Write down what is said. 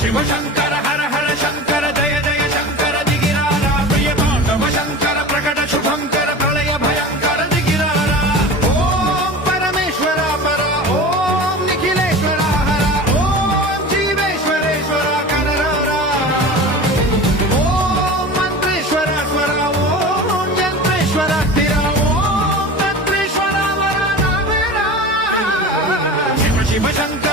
Shiv Shankar 你们想